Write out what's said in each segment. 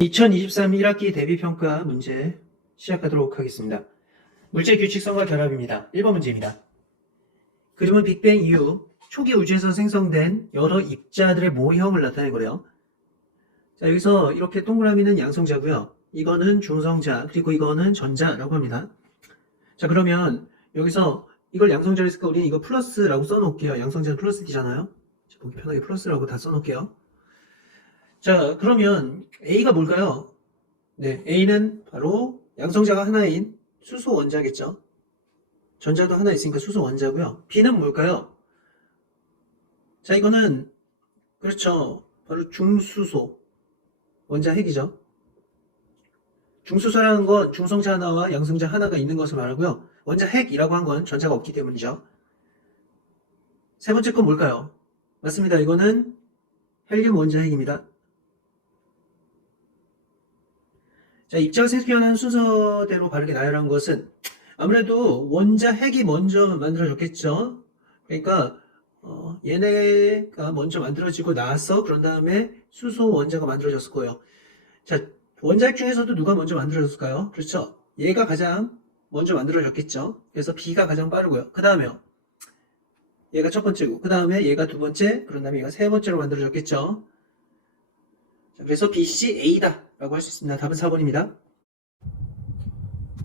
2023 1학기 대비평가 문제 시작하도록 하겠습니다. 물질 규칙성과 결합입니다. 1번 문제입니다. 그림은 빅뱅 이후 초기 우주에서 생성된 여러 입자들의 모형을 나타낸 거래요. 자, 여기서 이렇게 동그라미는 양성자고요. 이거는 중성자, 그리고 이거는 전자라고 합니다. 자, 그러면 여기서 이걸 양성자로 했으니까 우리는 이거 플러스라고 써놓을게요. 양성자는 플러스 D잖아요. 자, 보기 편하게 플러스라고 다 써놓을게요. 자, 그러면 A가 뭘까요? 네, A는 바로 양성자가 하나인 수소 원자겠죠. 전자도 하나 있으니까 수소 원자고요. B는 뭘까요? 자, 이거는 그렇죠. 바로 중수소 원자 핵이죠. 중수소라는 건 중성자 하나와 양성자 하나가 있는 것을 말하고요. 원자 핵이라고 한 건 전자가 없기 때문이죠. 세 번째 건 뭘까요? 맞습니다. 이거는 헬륨 원자 핵입니다. 자, 입자가 생겨난 순서대로 바르게 나열한 것은 아무래도 원자 핵이 먼저 만들어졌겠죠. 그러니까 얘네가 먼저 만들어지고 나서 그런 다음에 수소 원자가 만들어졌을 거예요. 자, 원자 핵 중에서도 누가 먼저 만들어졌을까요? 그렇죠. 얘가 가장 먼저 만들어졌겠죠. 그래서 B가 가장 빠르고요. 그 다음에요. 얘가 첫 번째고, 그 다음에 얘가 두 번째, 그런 다음에 얘가 세 번째로 만들어졌겠죠. 자, 그래서 BCA다 라고 할 수 있습니다. 답은 4번입니다.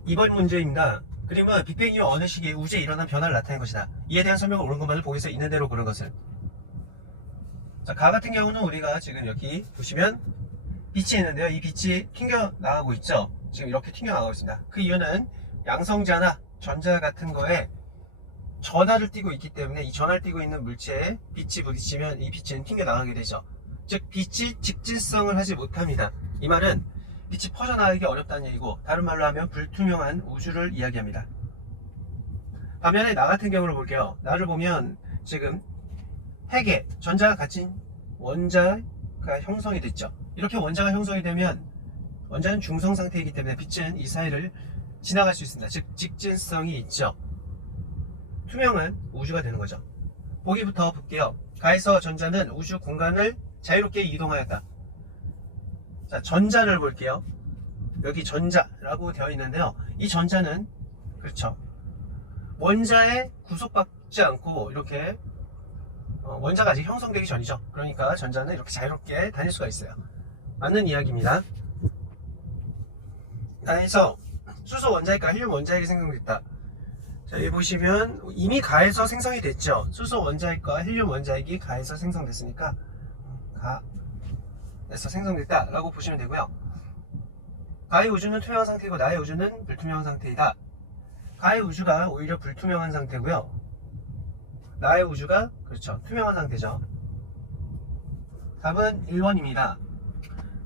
2번 문제입니다. 그림은 빅뱅 이후 어느 시기에 우주에 일어난 변화를 나타낸 것이다. 이에 대한 설명을 옳은 것만을 보기에서 있는 대로 고른 것은. 자, 가 같은 경우는 우리가 지금 여기 보시면 빛이 있는데요. 이 빛이 튕겨나가고 있죠. 지금 이렇게 튕겨나가고 있습니다. 그 이유는 양성자나 전자 같은 거에 전하를 띠고 있기 때문에 이 전하를 띠고 있는 물체에 빛이 부딪히면 이 빛은 튕겨나가게 되죠. 즉 빛이 직진성을 하지 못합니다. 이 말은 빛이 퍼져나가기 어렵다는 얘기고, 다른 말로 하면 불투명한 우주를 이야기합니다. 반면에 나 같은 경우를 볼게요. 나를 보면 지금 핵에 전자가 갇힌 원자가 형성이 됐죠. 이렇게 원자가 형성이 되면 원자는 중성 상태이기 때문에 빛은 이 사이를 지나갈 수 있습니다. 즉 직진성이 있죠. 투명한 우주가 되는 거죠. 보기부터 볼게요. 가에서 전자는 우주 공간을 자유롭게 이동하였다. 자, 전자를 볼게요. 여기 전자라고 되어 있는데요. 이 전자는 그렇죠. 원자에 구속받지 않고 이렇게 원자가 아직 형성되기 전이죠. 그러니까 전자는 이렇게 자유롭게 다닐 수가 있어요. 맞는 이야기입니다. 가에서 수소 원자핵과 헬륨 원자핵이 생성됐다. 자, 여기 보시면 이미 가에서 생성이 됐죠. 수소 원자핵과 헬륨 원자핵이 가에서 생성됐으니까 가에서 생성됐다 라고 보시면 되고요. 가의 우주는 투명한 상태이고 나의 우주는 불투명한 상태이다. 가의 우주가 오히려 불투명한 상태고요. 나의 우주가 그렇죠, 투명한 상태죠. 답은 1번입니다.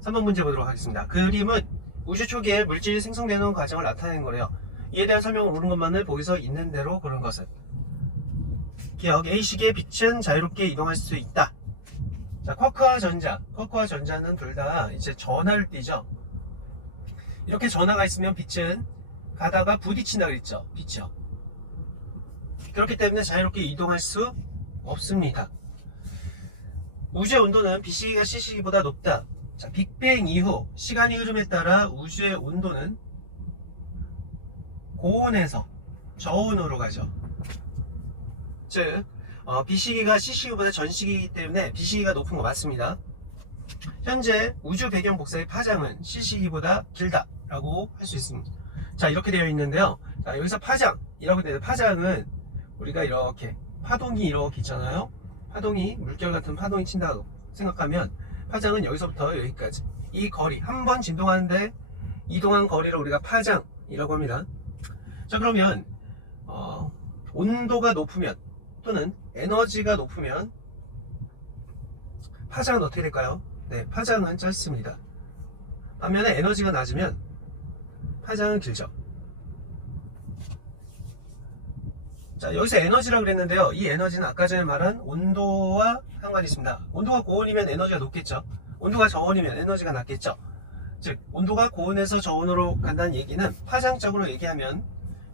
3번 문제 보도록 하겠습니다. 그림은 우주 초기에 물질이 생성되는 과정을 나타내는 거래요. 이에 대한 설명을 옳은 것만을 보기서 있는 대로 고른 것은. 기억, A식의 빛은 자유롭게 이동할 수 있다. 자, 쿼크와 전자는 둘 다 이제 전하를 띠죠. 이렇게 전하가 있으면 빛은 가다가 부딪힌다 그랬죠. 빛이요. 그렇기 때문에 자유롭게 이동할 수 없습니다. 우주의 온도는 B시기가 C시기보다 높다. 자, 빅뱅 이후 시간이 흐름에 따라 우주의 온도는 고온에서 저온으로 가죠. 즉 B시기가 C시기보다 전시기이기 때문에 B시기가 높은 거 맞습니다. 현재 우주 배경 복사의 파장은 C시기보다 길다 라고 할 수 있습니다. 자, 이렇게 되어 있는데요. 자, 여기서 파장이라고 되는데, 파장은 우리가 이렇게 파동이 이렇게 있잖아요. 파동이 물결 같은 파동이 친다고 생각하면 파장은 여기서부터 여기까지 이 거리, 한 번 진동하는데 이동한 거리를 우리가 파장이라고 합니다. 자, 그러면 온도가 높으면 또는 에너지가 높으면 파장은 어떻게 될까요? 네, 파장은 짧습니다. 반면에 에너지가 낮으면 파장은 길죠. 자, 여기서 에너지라고 그랬는데요. 이 에너지는 아까 전에 말한 온도와 상관이 있습니다. 온도가 고온이면 에너지가 높겠죠. 온도가 저온이면 에너지가 낮겠죠. 즉 온도가 고온에서 저온으로 간다는 얘기는 파장적으로 얘기하면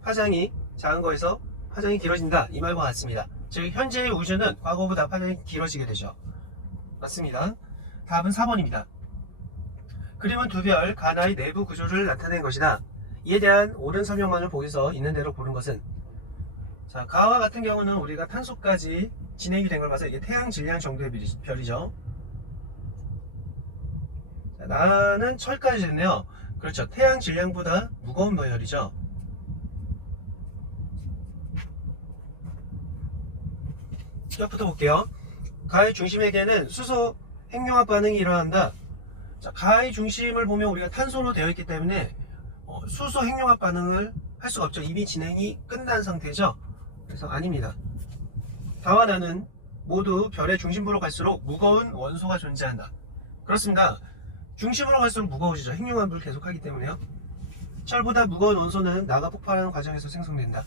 파장이 작은 거에서 파장이 길어진다, 이 말과 같습니다. 즉 현재의 우주는 과거보다 파장이 길어지게 되죠. 맞습니다. 답은 4번입니다. 그림은 두 별 가나의 내부 구조를 나타낸 것이다. 이에 대한 옳은 설명만을 보여서 있는 대로 고른 것은, 자, 가와 같은 경우는 우리가 탄소까지 진행이 된 걸 봐서 이게 태양 질량 정도의 별이죠. 자, 나는 철까지 됐네요. 그렇죠. 태양 질량보다 무거운 별이죠. 시작부터 볼게요. 가의 중심에게는 수소 핵융합 반응이 일어난다. 자, 가의 중심을 보면 우리가 탄소로 되어 있기 때문에 수소 핵융합 반응을 할 수가 없죠. 이미 진행이 끝난 상태죠. 그래서 아닙니다. 가와 나는 모두 별의 중심부로 갈수록 무거운 원소가 존재한다. 그렇습니다. 중심으로 갈수록 무거워지죠. 핵융합을 계속하기 때문에요. 철보다 무거운 원소는 나가 폭발하는 과정에서 생성된다.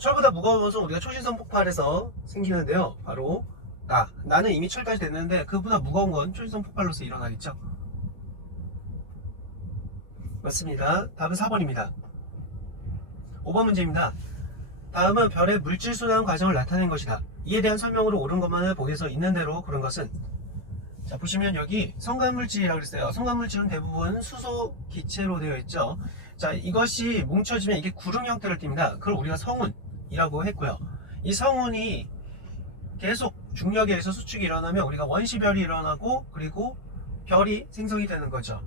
철보다 무거운 원소는 우리가 초신성 폭발에서 생기는데요. 바로 나는 이미 철까지 됐는데 그보다 무거운 건 초신성 폭발로서 일어나겠죠. 맞습니다. 답은 4번입니다. 5번 문제입니다. 다음은 별의 물질 순환 과정을 나타낸 것이다. 이에 대한 설명으로 옳은 것만을 보기에서 있는 대로 고른 것은, 자, 보시면 여기 성간물질이라고 그랬어요. 성간물질은 대부분 수소 기체로 되어 있죠. 자, 이것이 뭉쳐지면 이게 구름 형태를 띱니다. 그걸 우리가 성운이라고 했고요. 이 성운이 계속 중력에 의해서 수축이 일어나면 우리가 원시별이 일어나고, 그리고 별이 생성이 되는 거죠.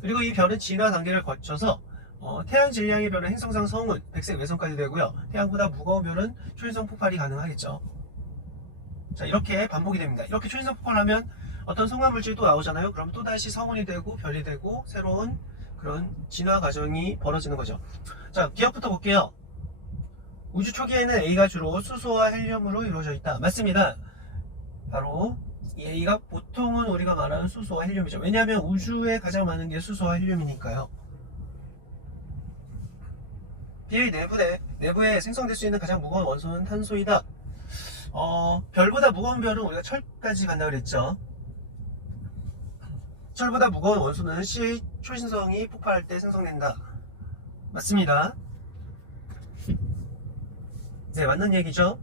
그리고 이 별은 진화 단계를 거쳐서 태양 질량의 별은 행성상 성운, 백색 외성까지 되고요. 태양보다 무거운 별은 초신성 폭발이 가능하겠죠. 자, 이렇게 반복이 됩니다. 이렇게 초신성 폭발하면 어떤 성화물질이 또 나오잖아요. 그럼 또다시 성운이 되고 별이 되고 새로운 그런 진화 과정이 벌어지는 거죠. 자, 기억부터 볼게요. 우주 초기에는 A가 주로 수소와 헬륨으로 이루어져 있다. 맞습니다. 바로 이 A가 보통은 우리가 말하는 수소와 헬륨이죠. 왜냐하면 우주에 가장 많은 게 수소와 헬륨이니까요. B의 내부에 생성될 수 있는 가장 무거운 원소는 탄소이다. 별보다 무거운 별은 우리가 철까지 간다고 그랬죠. 철보다 무거운 원소는 C의 초신성이 폭발할 때 생성된다. 맞습니다. 네, 맞는 얘기죠.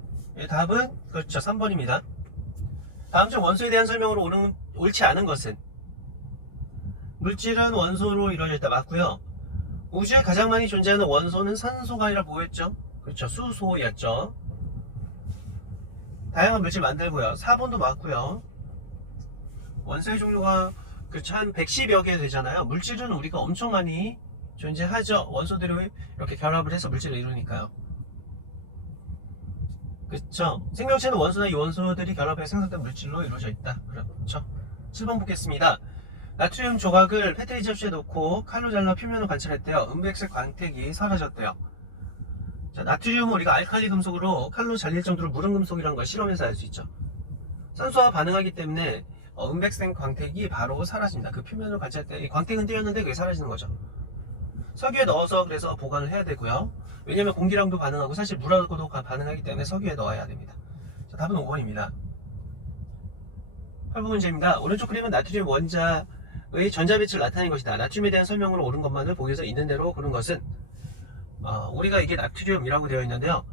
답은 그렇죠. 3번입니다. 다음 중 원소에 대한 설명으로 옳지 않은 것은, 물질은 원소로 이루어져 있다. 맞고요. 우주에 가장 많이 존재하는 원소는 산소가 아니라 뭐였죠? 그렇죠. 수소였죠. 다양한 물질 만들고요. 4번도 맞고요. 원소의 종류가 그렇죠. 한 110여 개 되잖아요. 물질은 우리가 엄청 많이 존재하죠. 원소들이 이렇게 결합을 해서 물질을 이루니까요. 그렇죠. 생명체는 원소나 이원소들이 결합해서 생성된 물질로 이루어져 있다. 그렇죠. 7번 보겠습니다. 나트륨 조각을 페트리 접시에 넣고 칼로 잘라 표면을 관찰했대요. 은백색 광택이 사라졌대요. 자, 나트륨은 우리가 알칼리 금속으로 칼로 잘릴 정도로 무른 금속이라는 걸 실험해서 알 수 있죠. 산소와 반응하기 때문에 은백색 광택이 바로 사라집니다. 그 표면을 관찰할 때 광택은 띄었는데 그게 사라지는 거죠. 석유에 넣어서 그래서 보관을 해야 되고요. 왜냐면 공기랑도 반응하고 사실 물하고도 반응하기 때문에 석유에 넣어야 됩니다. 자, 답은 5번입니다. 8번 문제입니다. 오른쪽 그림은 나트륨 원자의 전자배치를 나타낸 것이다. 나트륨에 대한 설명으로 옳은 것만을 보기에서 있는 대로 고른 것은, 우리가 이게 나트륨이라고 되어 있는데요.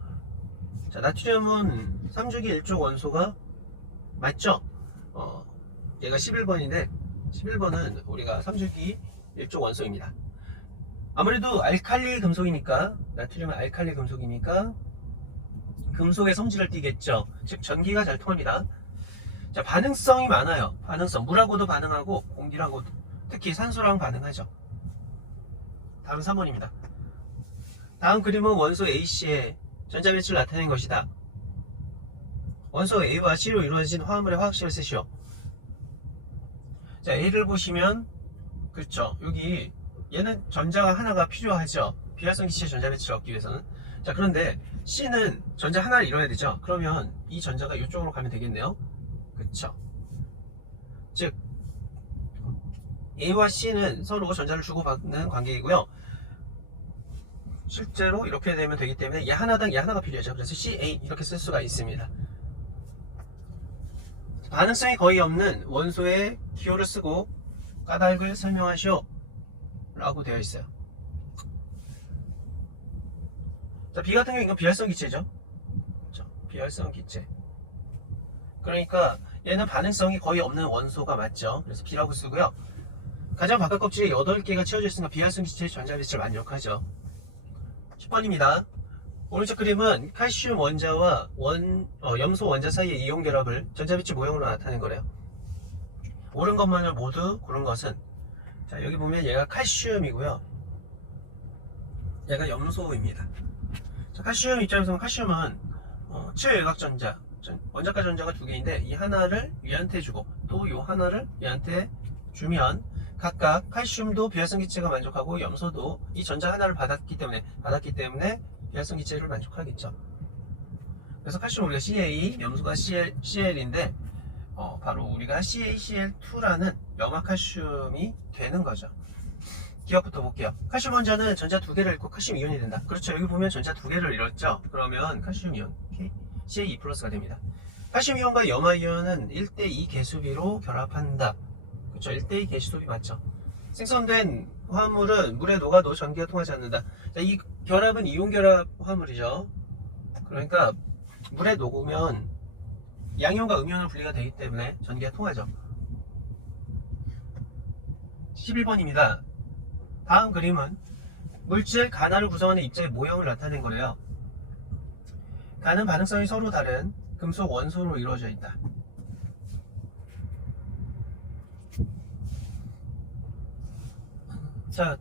자, 나트륨은 3주기 1족 원소가 맞죠? 얘가 11번인데 11번은 우리가 3주기 1족 원소입니다. 아무래도 알칼리 금속이니까, 나트륨은 알칼리 금속이니까 금속의 성질을 띠겠죠. 즉 전기가 잘 통합니다. 자, 반응성이 많아요. 반응성, 물하고도 반응하고 공기랑고도, 특히 산소랑 반응하죠. 다음 3번입니다. 다음 그림은 원소 A씨의 전자배치를 나타낸 것이다. 원소 A와 C로 이루어진 화합물의 화학식을 쓰시오. 자, A를 보시면 그렇죠. 여기 얘는 전자가 하나가 필요하죠. 비활성 기체의 전자배치를 얻기 위해서는. 자, 그런데 C는 전자 하나를 이뤄야 되죠. 그러면 이 전자가 이쪽으로 가면 되겠네요. 그렇죠. 즉 A와 C는 서로 전자를 주고받는 관계이고요. 실제로 이렇게 되면 되기 때문에 얘 하나당 얘 하나가 필요하죠. 그래서 CA 이렇게 쓸 수가 있습니다. 반응성이 거의 없는 원소의 기호를 쓰고 까닭을 설명하시오 라고 되어 있어요. 자, B 같은 경우 이건 비활성 기체죠. 그렇죠? 비활성 기체. 그러니까 얘는 반응성이 거의 없는 원소가 맞죠. 그래서 B라고 쓰고요. 가장 바깥 껍질에 8개가 채워져 있으니까 비활성 기체의 전자빛을 만족하죠. 10번입니다. 오른쪽 그림은 칼슘 원자와 염소 원자 사이의 이온 결합을 전자빛의 모형으로 나타낸 거래요. 옳은 것만을 모두 고른 것은, 자, 여기 보면 얘가 칼슘이고요, 얘가 염소입니다. 자, 칼슘 입장에서 칼슘은 최외곽전자, 원자가 전자가 2개인데 이 하나를 얘한테 주고 또 이 하나를 얘한테 주면 각각 칼슘도 비활성 기체가 만족하고 염소도 이 전자 하나를 받았기 때문에 비활성 기체를 만족하겠죠. 그래서 칼슘 우리가 CA, 염소가 CL인데 바로 우리가 CaCl2라는 염화칼슘이 되는 거죠. 기억부터 볼게요. 칼슘 원자는 전자 2개를 잃고 칼슘 이온이 된다. 그렇죠. 여기 보면 전자 2개를 잃었죠. 그러면 칼슘 이온 CaE+가 됩니다. 칼슘 이온과 염화 이온은 1대2 계수비로 결합한다. 그렇죠. 1대2 계수비 맞죠. 생성된 화합물은 물에 녹아도 전기가 통하지 않는다. 자, 이 결합은 이온 결합 화합물이죠. 그러니까 물에 녹으면 양이온과 음이온으로 분리가 되기 때문에 전기가 통하죠. 11번입니다. 다음 그림은 물질 간화를 구성하는 입자의 모형을 나타낸 거래요. 간은 반응성이 서로 다른 금속 원소로 이루어져 있다. 자,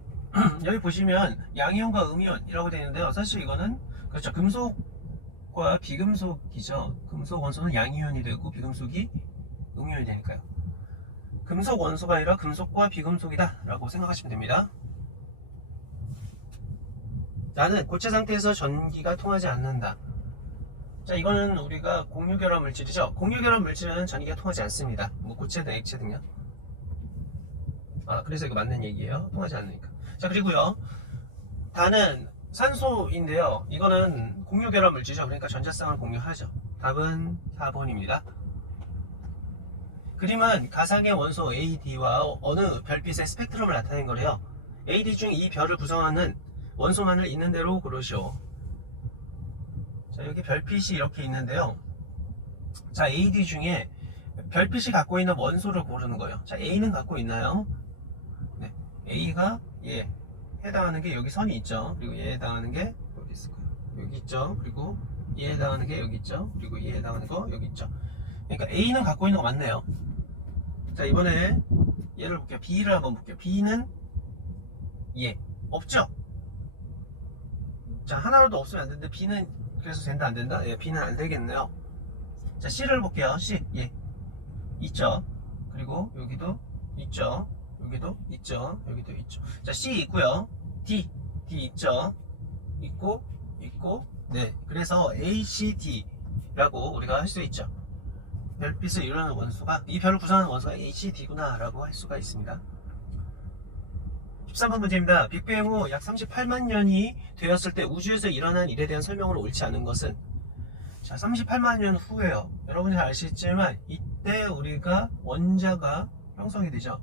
여기 보시면 양이온과 음이온이라고 되어 있는데요. 사실 이거는 그렇죠. 금속과 비금속이죠. 금속 원소는 양이온이 되고 비금속이 음이온이 되니까요. 금속 원소가 아니라 금속과 비금속이다 라고 생각하시면 됩니다. 나는 고체 상태에서 전기가 통하지 않는다. 자, 이거는 우리가 공유결합 물질이죠. 공유결합 물질은 전기가 통하지 않습니다. 뭐 고체든 액체든요. 그래서 이거 맞는 얘기예요. 통하지 않으니까. 자, 그리고요, 단은 산소인데요. 이거는 공유결합 물질이죠. 그러니까 전자쌍을 공유하죠. 답은 4번입니다. 그림은 가상의 원소 AD와 어느 별빛의 스펙트럼을 나타낸 거래요. AD 중 이 별을 구성하는 원소만을 있는 대로 고르시오. 자, 여기 별빛이 이렇게 있는데요. 자, AD 중에 별빛이 갖고 있는 원소를 고르는 거예요. 자, A는 갖고 있나요? 네, A가 얘 해당하는 게 여기 선이 있죠. 그리고 얘에 해당하는 게 여기 있을 거예요. 여기 있죠. 그리고 얘에 해당하는 게 여기 있죠. 그리고 얘에 해당하는 거 여기 있죠. 그러니까 A는 갖고 있는 거 맞네요. 자, 이번에 얘를 볼게요. B를 한번 볼게요. B는 얘 없죠? 자, 하나로도 없으면 안 되는데 B는 그래서 된다 안 된다? 예, B는 안 되겠네요. 자, C를 볼게요. C 예 있죠. 그리고 여기도 있죠. 여기도 있죠. 여기도 있죠. 자, C 있고요. D 있죠. 있고 네, 그래서 ACD라고 우리가 할 수 있죠. 별빛을 이루는 원소가, 이 별을 구성하는 원소가 ACD구나 라고 할 수가 있습니다. 13번 문제입니다. 빅뱅 후 약 38만 년이 되었을 때 우주에서 일어난 일에 대한 설명으로 옳지 않은 것은, 자, 38만 년 후에요. 여러분이 잘 아시겠지만 이때 우리가 원자가 형성이 되죠.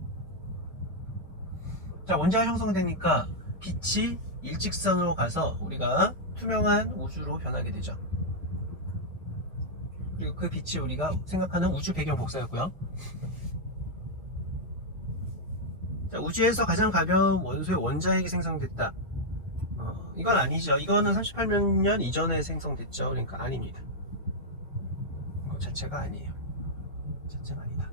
자, 원자가 형성되니까 빛이 일직선으로 가서 우리가 투명한 우주로 변하게 되죠. 그리고 그 빛이 우리가 생각하는 우주 배경 복사였고요. 자, 우주에서 가장 가벼운 원소의 원자핵이 생성됐다. 이건 아니죠. 이거는 38만 년 이전에 생성됐죠. 그러니까 아닙니다. 이거 자체가 아니에요. 자체가 아니다.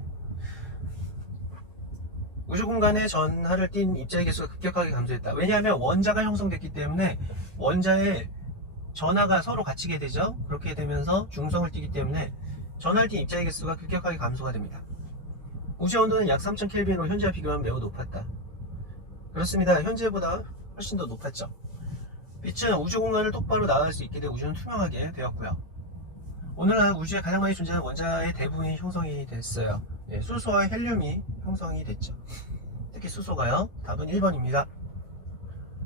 우주 공간에 전하를 띤 입자의 개수가 급격하게 감소했다. 왜냐하면 원자가 형성됐기 때문에 원자의 전하가 서로 갇히게 되죠. 그렇게 되면서 중성을 띠기 때문에 전하를 띤 입자의 개수가 급격하게 감소가 됩니다. 우주 온도는 약 3000켈빈으로 현재와 비교하면 매우 높았다. 그렇습니다. 현재보다 훨씬 더 높았죠. 빛은 우주 공간을 똑바로 나갈 수 있게 돼 우주는 투명하게 되었고요. 오늘날 우주에 가장 많이 존재하는 원자의 대부분이 형성이 됐어요. 예, 수소와 헬륨이 형성이 됐죠. 특히 수소가요. 답은 1번입니다.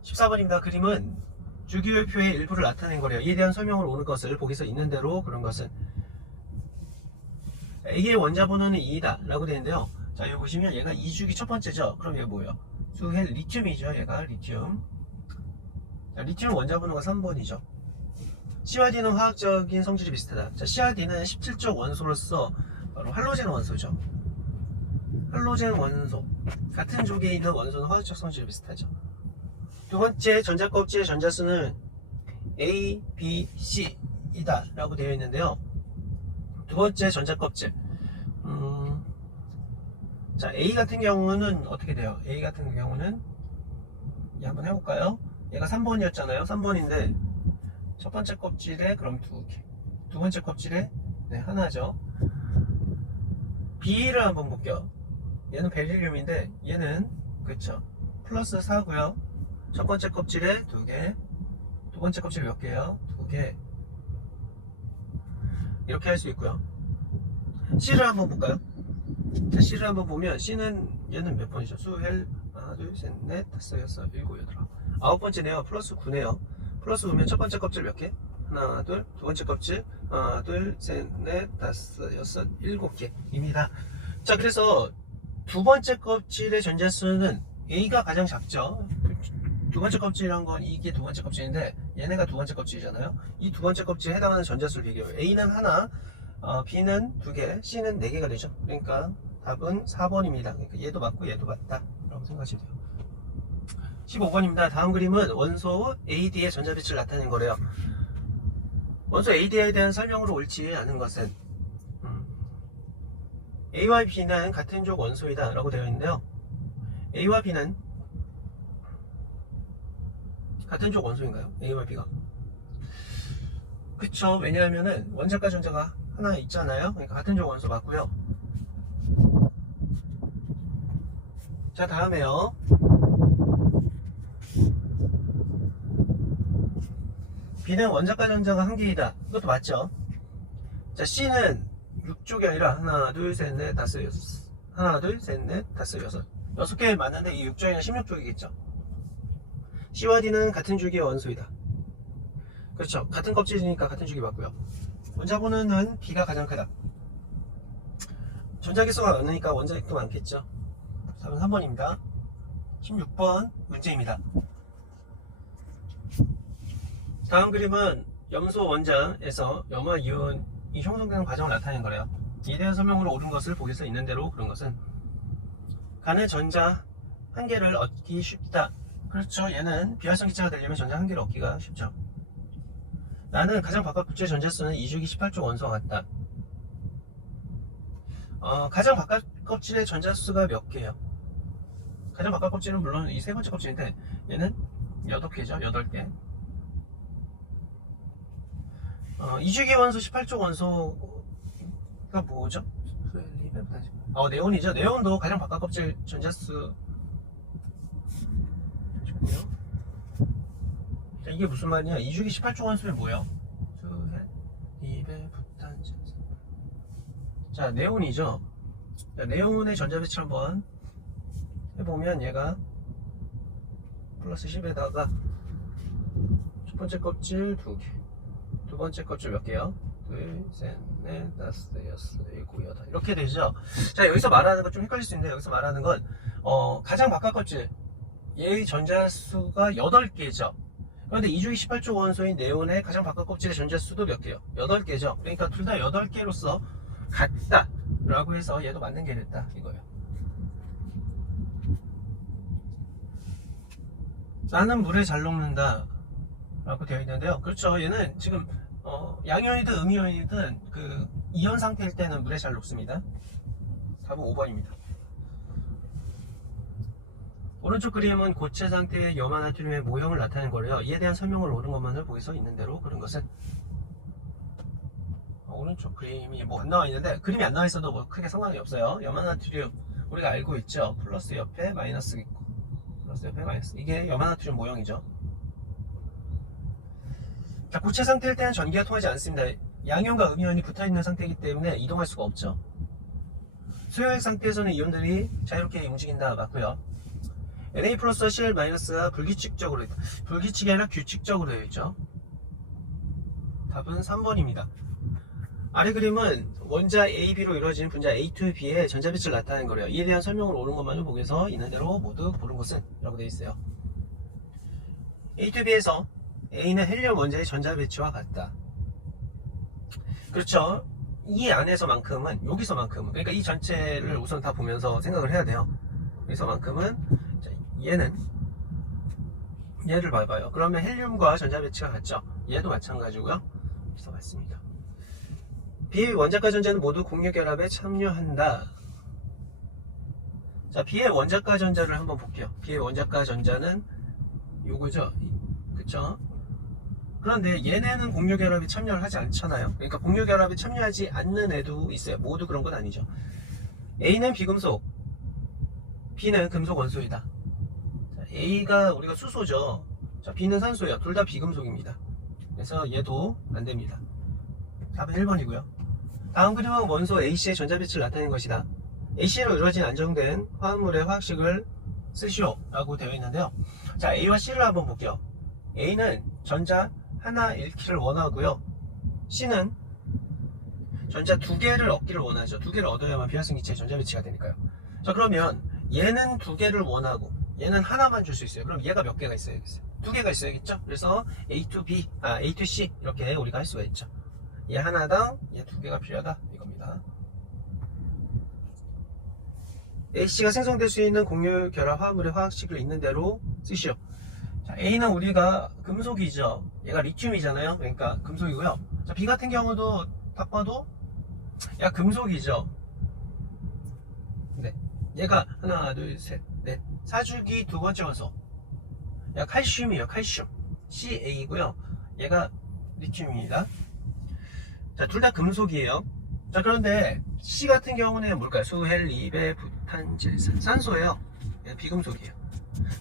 14번입니다. 그림은 주기율표의 일부를 나타낸 거래요. 이에 대한 설명을 오는 것을 보기서 있는 대로 그런 것은, A의 원자 번호는 2다 라고 되는데요. 자, 여기 보시면 얘가 2주기 첫 번째죠. 그럼 얘가 뭐예요? 수헬 리튬이죠. 얘가 리튬. 자, 리튬 원자 번호가 3번이죠. C와 D는 화학적인 성질이 비슷하다. 자, C와 D는 17쪽 원소로서 바로 할로젠 원소죠. 할로젠 원소 같은 족에 있는 원소는 화학적 성질이 비슷하죠. 두 번째 전자 껍질의 전자수는 A, B, C 이다 라고 되어 있는데요. 두 번째 전자 껍질 자, A 같은 경우는 어떻게 돼요? A 같은 경우는 한번 해볼까요? 얘가 3번이었잖아요. 3번인데 첫 번째 껍질에 그럼 2개, 두 번째 껍질에 네, 하나죠. B를 한번 볼게요. 얘는 베릴륨인데 얘는 그쵸 플러스 4고요. 첫 번째 껍질에 2개, 두 번째 껍질에 몇 개요? 2개. 이렇게 할 수 있고요. C를 한번 볼까요? 자, C를 한번 보면 C는 얘는 몇 번이죠? 수헬 하나 둘셋넷 다섯 여섯 일곱 여덟 아홉 번째네요. 플러스 9네요. 플러스 9면 첫 번째 껍질 몇 개? 하나 둘, 두 번째 껍질 하나 둘셋넷 다섯 여섯 일곱 개입니다. 자, 그래서 두 번째 껍질의 전자수는 A가 가장 작죠. 두 번째 껍질이란 건 이게 두 번째 껍질인데 얘네가 두 번째 껍질이잖아요. 이 두 번째 껍질에 해당하는 전자수를 비교해요. A는 하나, B는 2개, C는 4개가 되죠. 그러니까 답은 4번입니다. 그러니까 얘도 맞고 얘도 맞다 라고 생각하시면 돼요. 15번입니다. 다음 그림은 원소 AD의 전자빛을 나타낸 거래요. 원소 AD에 대한 설명으로 옳지 않은 것은 A와 B는 같은 족 원소이다 라고 되어 있는데요. A와 B는 같은 족 원소인가요? A와 B가? 그쵸. 왜냐하면은 원자과 전자가 하나 있잖아요. 그러니까 같은 족 원소 맞고요. 자, 다음에요. B는 원자과 전자가 한 개이다. 이것도 맞죠. 자, C는 6족이 아니라 하나 둘셋넷 다섯 여섯 하나 둘셋넷 다섯 여섯 6개 맞는데 이 6족이나 16족이겠죠. C와 D는 같은 주기의 원소이다. 그렇죠. 같은 껍질이니까 같은 주기 맞고요. 원자번호는 B가 가장 크다. 전자기수가 많으니까 원자핵도 많겠죠. 답은 3번입니다. 16번 문제입니다. 다음 그림은 염소 원자에서 염화 이온이 형성되는 과정을 나타낸 거래요. 이에 대한 설명으로 옳은 것을 보기에서 있는 대로 그런 것은 간의 전자 한 개를 얻기 쉽다. 그렇죠. 얘는 비활성 기체가 되려면 전자 한 개를 얻기가 쉽죠. 나는 가장 바깥 껍질의 전자수는 2주기 18족 원소와 같다. 가장 바깥 껍질의 전자수가 몇 개예요? 가장 바깥 껍질은 물론 이 세 번째 껍질인데 얘는 8개죠. 8개. 2주기 원소 18족 원소가 뭐죠? 네온이죠. 네온도 가장 바깥 껍질 전자수. 자, 이게 무슨 말이냐? 2주기 18족 원소는 뭐예요? 자, 네온이죠. 자, 네온의 전자배치 한번 해보면 얘가 플러스 10에다가 첫 번째 껍질 2개, 두 번째 껍질 몇 개요? 둘, 셋, 넷, 다섯, 여섯, 일곱, 여덟 이렇게 되죠. 자, 여기서 말하는 건 좀 헷갈릴 수 있는데 여기서 말하는 건 가장 바깥 껍질 얘의 전자수가 8개죠. 그런데 2주기 18족 원소인 네온의 가장 바깥 껍질의 전자수도 몇 개요? 8개죠. 그러니까 둘 다 8개로서 같다 라고 해서 얘도 맞는 게 됐다 이거예요. 나는 물에 잘 녹는다 라고 되어 있는데요. 그렇죠. 얘는 지금 양이온이든 음이온이든 그 이온 상태일 때는 물에 잘 녹습니다. 답은 5번입니다. 오른쪽 그림은 고체 상태의 염화 나트륨의 모형을 나타낸 거래요. 이에 대한 설명을 옳은 것만을 보기서 있는 대로 그런 것은 오른쪽 그림이 뭐 안 나와 있는데 그림이 안 나와 있어도 뭐 크게 상관이 없어요. 염화 나트륨 우리가 알고 있죠. 플러스 옆에 마이너스 있고 플러스 옆에 마이너스 이게 염화 나트륨 모형이죠. 자, 고체 상태일 때는 전기가 통하지 않습니다. 양이온과 음이온이 붙어있는 상태이기 때문에 이동할 수가 없죠. 수용액 상태에서는 이온들이 자유롭게 움직인다 맞고요. Na 플러스와 Cl 마이너스가 불규칙적으로 있다. 불규칙이 아니라 규칙적으로 되어 있죠. 답은 3번입니다. 아래 그림은 원자 A, B로 이루어진 분자 A to B의 전자빛을 나타낸 거래요. 이에 대한 설명을 옳은 것만을 보기에서 있는 대로 모두 고른 것은 라고 되어 있어요. A to B에서 A는 헬륨 원자의 전자배치와 같다. 그렇죠. 이 안에서만큼은 여기서만큼은 그러니까 이 전체를 우선 다 보면서 생각을 해야 돼요. 여기서만큼은 자, 얘를 봐봐요. 그러면 헬륨과 전자 배치가 같죠? 얘도 마찬가지고요. 그래서 맞습니다. B의 원자과 전자는 모두 공유결합에 참여한다. 자, B의 원자과 전자를 한번 볼게요. B의 원자과 전자는 요거죠. 그쵸? 그런데 얘네는 공유결합에 참여를 하지 않잖아요. 그러니까 공유결합에 참여하지 않는 애도 있어요. 모두 그런 건 아니죠. A는 비금속, B는 금속 원소이다. 자, A가 우리가 수소죠. 자, B는 산소예요. 둘 다 비금속입니다. 그래서 얘도 안 됩니다. 답은 1번이고요. 다음 그림은 원소 A씨의 전자배치를 나타낸 것이다. A씨로 이루어진 안정된 화합물의 화학식을 쓰시오 라고 되어 있는데요. 자, A와 C를 한번 볼게요. A는 전자 하나 잃기를 원하고요. C는 전자 두 개를 얻기를 원하죠. 두 개를 얻어야만 비활성 기체의 전자 배치가 되니까요. 자, 그러면 얘는 두 개를 원하고 얘는 하나만 줄 수 있어요. 그럼 얘가 몇 개가 있어야겠어요? 두 개가 있어야겠죠? 그래서 A to B, A to C 이렇게 우리가 할 수가 있죠. 얘 하나당 얘 두 개가 필요하다 이겁니다. A씨가 생성될 수 있는 공유 결합 화합물의 화학식을 있는 대로 쓰시오. 자, A는 우리가 금속이죠. 얘가 리튬이잖아요. 그러니까 금속이고요. 자, B 같은 경우도 딱 봐도 얘가 금속이죠. 네. 얘가 하나, 둘, 셋, 넷. 사주기 두 번째 원소. 얘가 칼슘이에요. 칼슘. CA고요. 얘가 리튬입니다. 자, 둘 다 금속이에요. 자, 그런데 C 같은 경우는 뭘까요? 수헬리베 부탄질산. 산소예요. 얘는 비금속이에요.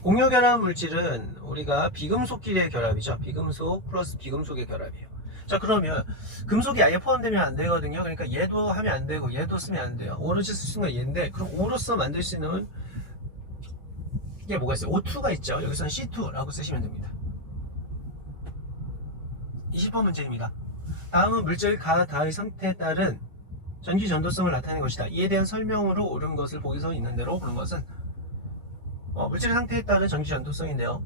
공유결합 물질은 우리가 비금속끼리의 결합이죠. 비금속 플러스 비금속의 결합이에요. 자, 그러면 금속이 아예 포함되면 안 되거든요. 그러니까 얘도 하면 안 되고 얘도 쓰면 안 돼요. 오로지 쓸 수 있는 건 얘인데, 그럼 O로서 만들 수 있는 이게 뭐가 있어요? O2가 있죠. 여기서는 C2라고 쓰시면 됩니다. 20번 문제입니다. 다음은 물질 가다의 상태에 따른 전기 전도성을 나타내는 것이다. 이에 대한 설명으로 옳은 것을 보기서 있는 대로 그런 것은 물질 상태에 따른 전기 전도성인데요.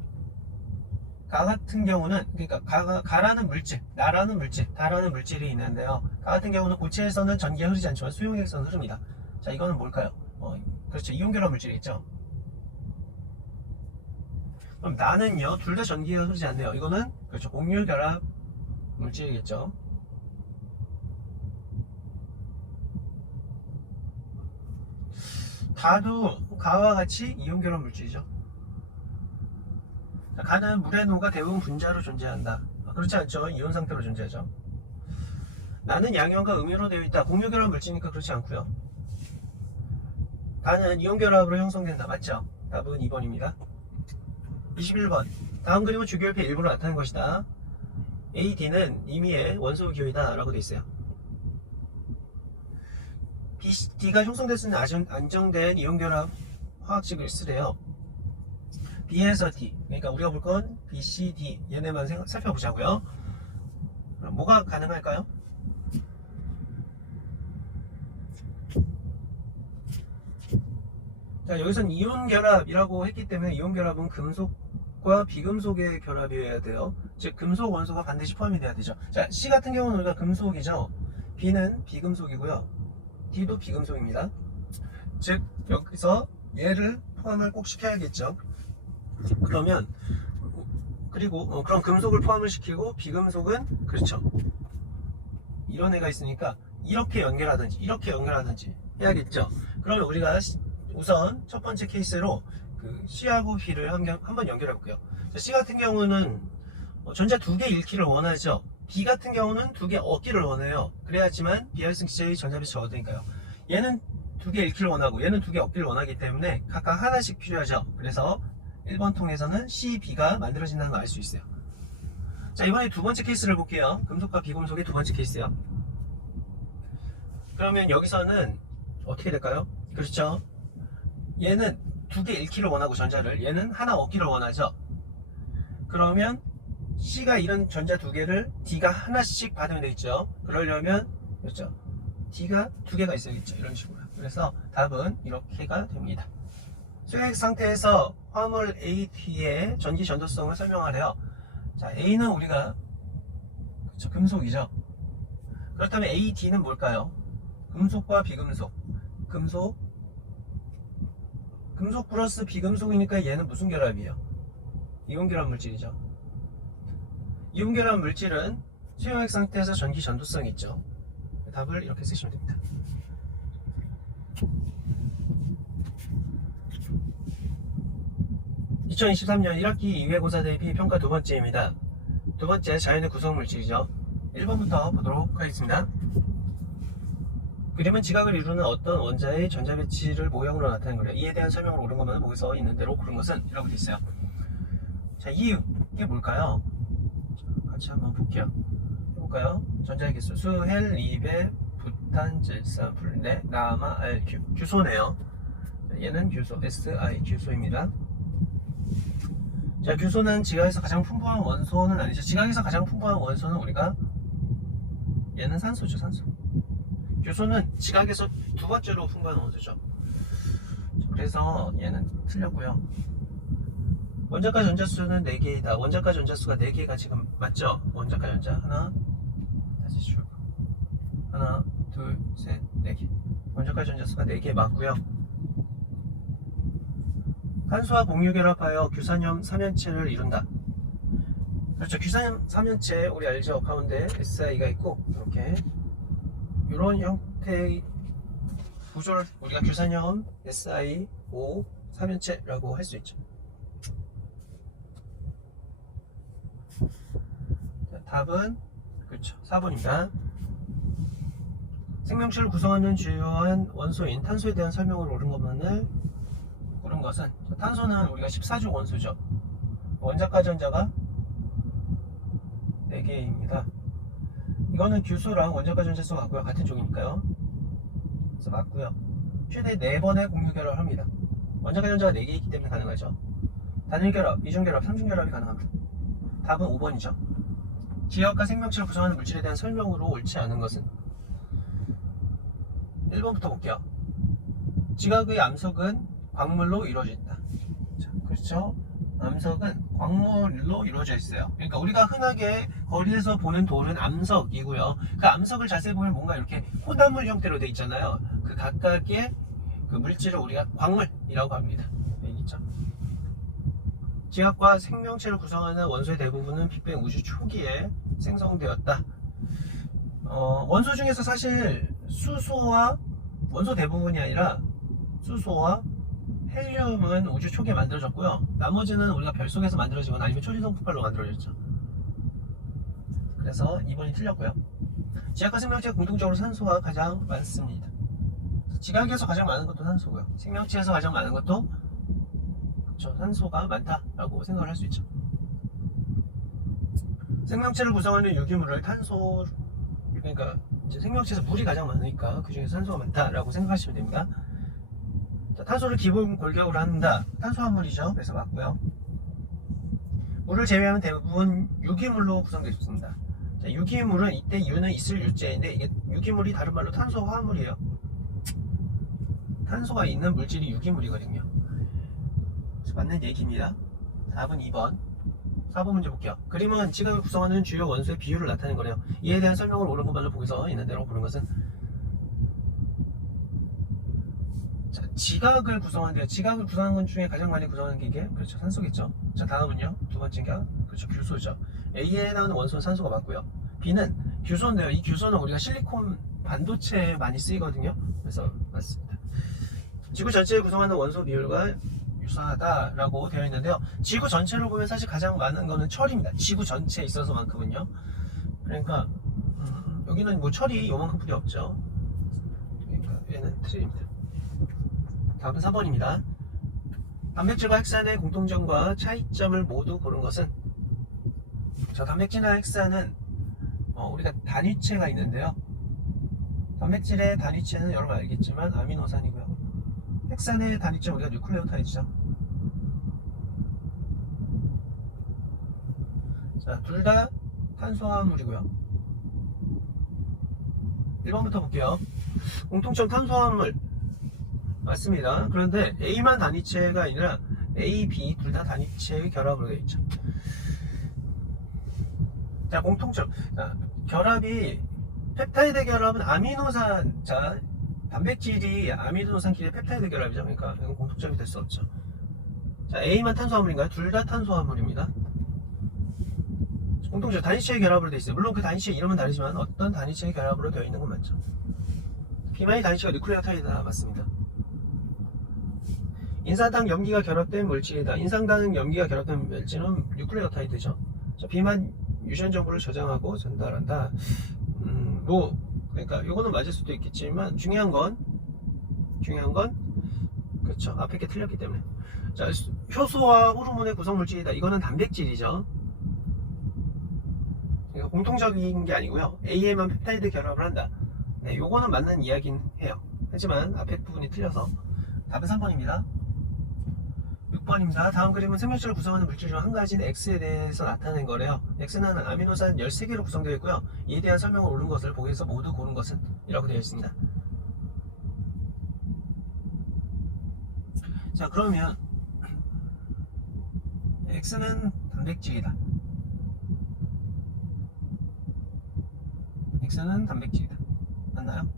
가 같은 경우는 그러니까 가라는 물질, 나라는 물질, 다라는 물질이 있는데요. 가 같은 경우는 고체에서는 전기가 흐르지 않지만 수용액에서는 흐릅니다. 자, 이거는 뭘까요? 그렇죠. 이온결합 물질이겠죠. 그럼 나는요, 둘 다 전기가 흐르지 않네요. 이거는 그렇죠. 공유결합 물질이겠죠. 가도 가와 같이 이온결합 물질이죠. 가는 물의 노가 대부분 분자로 존재한다. 그렇지 않죠. 이온 상태로 존재하죠. 나는 양이온과 음이온으로 되어 있다. 공유결합 물질이니까 그렇지 않고요. 가는 이온결합으로 형성된다. 맞죠? 답은 2번입니다. 21번. 다음 그림은 주기율표 일부를 나타낸 것이다. A, D는 임의의 원소 기호이다 라고 되어 있어요. B, D가 형성될 수 있는 안정된 이온결합 화학식을 쓰래요. B에서 D, 그러니까 우리가 볼 건 B, C, D 얘네만 살펴보자고요. 그럼 뭐가 가능할까요? 자, 여기서는 이온결합이라고 했기 때문에 이온결합은 금속과 비금속의 결합이어야 돼요. 즉 금속 원소가 반드시 포함이 돼야 되죠. 자, C 같은 경우는 우리가 금속이죠. B는 비금속이고요. D도 비금속입니다. 즉 여기서 얘를 포함을 꼭 시켜야겠죠. 그러면 그리고 그럼 금속을 포함을 시키고 비금속은 그렇죠. 이런 애가 있으니까 이렇게 연결하든지 이렇게 연결하든지 해야겠죠. 그러면 우리가 우선 첫 번째 케이스로 그 C하고 B를 한번 연결해 볼게요. C 같은 경우는 전자 두 개 잃기를 원하죠. B 같은 경우는 두 개 얻기를 원해요. 그래야지만 비활성 기체의 전자배치를 얻으니까요. 얘는 두 개 잃기를 원하고 얘는 두 개 얻기를 원하기 때문에 각각 하나씩 필요하죠. 그래서 1번 통에서는 C, B가 만들어진다는 걸 알 수 있어요. 자, 이번에 두 번째 케이스를 볼게요. 금속과 비금속의 두 번째 케이스요. 그러면 여기서는 어떻게 될까요? 그렇죠. 얘는 두 개 잃기를 원하고 전자를, 얘는 하나 얻기를 원하죠. 그러면 C가 이런 전자 두 개를 D가 하나씩 받으면 되겠죠. 그러려면 그렇죠. D가 두 개가 있어야겠죠. 이런 식으로. 그래서 답은 이렇게가 됩니다. 수액 상태에서 화물 AT의 전기 전도성을 설명하래요. 자, A는 우리가 그렇죠. 금속이죠. 그렇다면 AD는 뭘까요? 금속과 비금속. 금속, 금속 플러스 비금속이니까 얘는 무슨 결합이에요? 이온결합 물질이죠. 이온결합 물질은 수용액 상태에서 전기 전도성이 있죠. 답을 이렇게 쓰시면 됩니다. (2023년 1학기 2회고사 대비 평가 두 번째입니다. 두 번째 자연의 구성 물질이죠. 1번부터 보도록 하겠습니다. 그림은 지각을 이루는 어떤 원자의 전자배치를 모형으로 나타낸 거래요. 이에 대한 설명을 옳은 것만 보고서 있는 대로 고른 것은 이라고 되어 있어요. 자, 이게 뭘까요? 같이 한번 볼게요. 해볼까요? 전자의 개수 수, 헬, 리베, 부탄, 질산, 불내, 나마, 알, 규. 규소네요. 얘는 규소, Si, 규소입니다. 자, 규소는 지각에서 가장 풍부한 원소는 아니죠. 지각에서 가장 풍부한 원소는 우리가 얘는 산소죠, 산소. 규소는 지각에서 두 번째로 풍부한 원소죠. 그래서 얘는 틀렸고요. 원자과 전자수는 4개이다. 원자과 전자수가 4개가 지금 맞죠? 원자과 전자 하나, 다시 쭉 하나, 둘, 셋, 4개. 원자과 전자수가 4개 맞고요. 탄소와 공유결합하여 규산염 3연체를 이룬다. 그렇죠. 규산염 3연체 우리 알죠? 가운데 SI가 있고 이렇게 이런 형태의 구조를 우리가 규산염 SiO 3연체라고 할 수 있죠. 자, 답은 그렇죠. 4번입니다. 생명체를 구성하는 주요한 원소인 탄소에 대한 설명을 옳은 것만을 고른 것은 탄소는 우리가 14종 원소죠. 원자과 전자가 4개입니다. 이거는 규소랑 원자과 전자수가 같고요. 같은 종이니까요. 그래서 맞고요. 최대 4번의 공유결합을 합니다. 원자과 전자가 4개 있기 때문에 가능하죠. 단일결합, 이중결합, 삼중결합이 가능합니다. 답은 5번이죠. 지역과 생명체를 구성하는 물질에 대한 설명으로 옳지 않은 것은 1번부터 볼게요. 지각의 암석은 광물로 이루어진다. 자, 그렇죠? 암석은 광물로 이루어져 있어요. 그러니까 우리가 흔하게 거리에서 보는 돌은 암석이고요. 그 암석을 자세히 보면 뭔가 이렇게 호담물 형태로 되어 있잖아요. 그 각각의 그 물질을 우리가 광물이라고 합니다. 여기 있죠? 지각과 생명체를 구성하는 원소의 대부분은 빅뱅 우주 초기에 생성되었다. 원소 중에서 사실 수소와 원소 대부분이 아니라 수소와 헬륨은 우주 초기에 만들어졌고요. 나머지는 우리가 별 속에서 만들어지거나 아니면 초신성 폭발로 만들어졌죠. 그래서 2번이 틀렸고요. 지각과 생명체가 공통적으로 산소가 가장 많습니다. 지각에서 가장 많은 것도 산소고요. 생명체에서 가장 많은 것도 그렇죠. 산소가 많다라고 생각을 할 수 있죠. 생명체를 구성하는 유기물을 탄소, 그러니까 이제 생명체에서 물이 가장 많으니까 그 중에서 산소가 많다라고 생각하시면 됩니다. 자, 탄소를 기본 골격으로 한다. 탄소화물이죠. 그래서 맞고요. 물을 제외하면 대부분 유기물로 구성되어 있습니다. 자, 유기물은 이때 유는 있을 유자인데 이게 유기물이 다른 말로 탄소화물이에요. 탄소가 있는 물질이 유기물이거든요. 그래서 맞는 얘기입니다. 답은 2번. 4번 문제 볼게요. 그림은 지각을 구성하는 주요 원소의 비율을 나타낸 거래요. 이에 대한 설명을 옳은 것만을 보고서 있는 대로 고른 것은 자, 지각을 구성하는데요. 지각을 구성하는 것 중에 가장 많이 구성하는 게 이게 그렇죠. 산소겠죠. 자, 다음은요. 두 번째가 그렇죠. 규소죠. A에 해당하는 원소는 산소가 맞고요. B는 규소인데요. 이 규소는 우리가 실리콘 반도체에 많이 쓰이거든요. 그래서 맞습니다. 지구 전체를 구성하는 원소 비율과 유사하다라고 되어 있는데요. 지구 전체로 보면 사실 가장 많은 거는 철입니다. 지구 전체에 있어서만큼은요. 그러니까 여기는 뭐 철이 요만큼뿐이 없죠. 그러니까 얘는 틀립니다. 답은 3번입니다. 단백질과 헥산의 공통점과 차이점을 모두 고른 것은 자, 단백질이나 헥산은 우리가 단위체가 있는데요. 단백질의 단위체는 여러분 알겠지만 아미노산이고요. 헥산의 단위체 우리가 뉴클레오타이드죠. 자, 둘 다 탄수화물이고요. 1번부터 볼게요. 공통점 탄수화물 맞습니다. 그런데 A만 단위체가 아니라 A, B 둘 다 단위체의 결합으로 되어 있죠. 자, 공통점. 자, 결합이 펩타이드 결합은 아미노산. 자, 단백질이 아미노산끼리 펩타이드 결합이죠. 그러니까 이건 공통점이 될 수 없죠. 자, A만 탄수화물인가요? 둘 다 탄수화물입니다. 공통점 단위체의 결합으로 되어 있어요. 물론 그 단위체 이름은 다르지만 어떤 단위체의 결합으로 되어 있는 건 맞죠. 비만의 단위체가 뉴클레오타이드다. 맞습니다. 인사당 염기가 결합된 물질이다. 인상당 염기가 결합된 물질은 뉴클레오타이드죠. 자, 비만 유전 정보를 저장하고 전달한다. 뭐 그러니까 이거는 맞을 수도 있겠지만 중요한 건 그렇죠. 앞에 게 틀렸기 때문에. 자, 효소와 호르몬의 구성 물질이다. 이거는 단백질이죠. 그러니까 공통적인 게 아니고요. A에만 펩타이드 결합을 한다. 네, 요거는 맞는 이야기는 해요. 하지만 앞에 부분이 틀려서 답은 3번입니다. 6번입니다. 다음 그림은 생명체를 구성하는 물질 중 한 가지인 X에 대해서 나타낸 거래요. X는 아미노산 13개로 구성되어 있고요. 이에 대한 설명을 옳은 것을 보기에서 모두 고른 것은 이라고 되어 있습니다. 자, 그러면 X는 단백질이다. X는 단백질이다. 맞나요?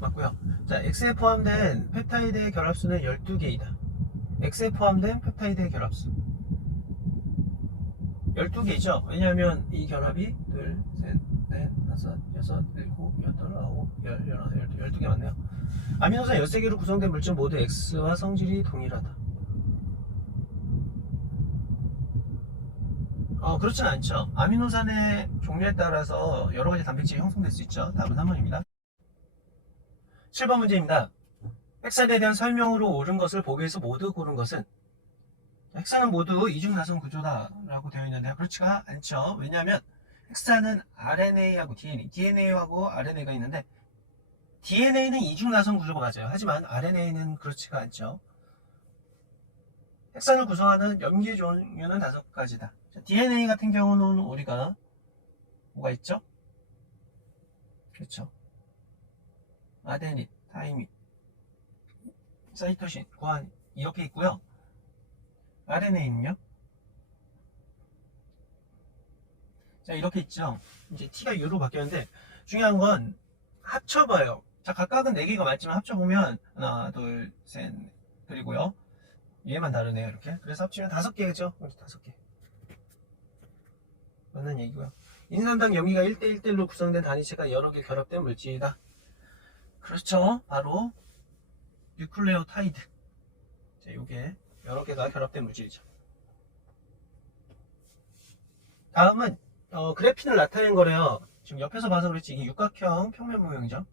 맞고요. 자, X에 포함된 펩타이드의 결합수는 12개이다. X에 포함된 펩타이드의 결합수 12개죠. 왜냐하면 이 결합이 2, 3, 4, 5, 6, 7, 8, 9, 10, 12개 맞네요. 아미노산 13개로 구성된 물질 모두 X와 성질이 동일하다. 그렇진 않죠. 아미노산의 종류에 따라서 여러가지 단백질이 형성될 수 있죠. 답은 3번입니다. 7번 문제입니다. 헥산에 대한 설명으로 옳은 것을 보기에서 모두 고른 것은? 헥산은 모두 이중나선 구조다 라고 되어 있는데요. 그렇지가 않죠. 왜냐하면 헥산은 RNA하고 DNA하고 RNA가 있는데 DNA는 이중나선 구조가 맞아요. 하지만 RNA는 그렇지가 않죠. 헥산을 구성하는 염기 종류는 5가지다. DNA 같은 경우는 우리가 뭐가 있죠? 그렇죠. 아데닌, 타이민, 사이토신, 구안 이렇게 있고요. RNA는요? 자, 이렇게 있죠. 이제 T가 U로 바뀌었는데 중요한 건 합쳐봐요. 자, 각각은 4개가 맞지만 합쳐보면 하나, 둘, 셋, 그리고요. 얘만 다르네요. 이렇게. 그래서 합치면 5개죠. 5개. 맞는 얘기고요. 인산당 염기가 1대1대1로 구성된 단위체가 여러 개 결합된 물질이다. 그렇죠. 바로 뉴클레오타이드. 자, 요게 여러 개가 결합된 물질이죠. 다음은 그래핀을 나타낸 거래요. 지금 옆에서 봐서 그렇지 이게 육각형 평면 모형이죠.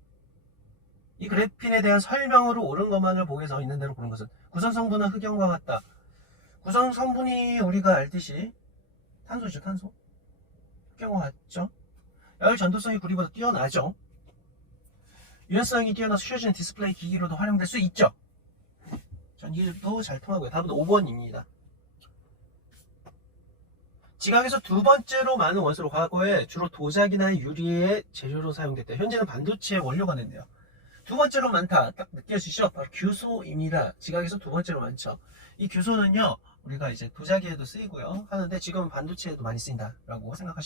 이 그래핀에 대한 설명으로 옳은 것만을 보기에서 있는 대로 고른 것은? 구성 성분은 흑연과 같다. 구성 성분이 우리가 알듯이 탄소죠. 탄소. 흑연과 같죠. 열 전도성이 구리보다 뛰어나죠. 유연성이 뛰어나서 휴대전 디스플레이 기기로도 활용될 수 있죠. 전기도 잘 통하고요. 답은 5번입니다. 지각에서 두 번째로 많은 원소로 과거에 주로 도자기나 유리의 재료로 사용됐다. 현재는 반도체의 원료가 된대요. 두 번째로 많다. 딱 느껴지시죠? 바로 규소입니다. 지각에서 두 번째로 많죠. 이 규소는요, 우리가 이제 도자기에도 쓰이고요. 하는데 지금은 반도체에도 많이 쓰인다라고 생각하시면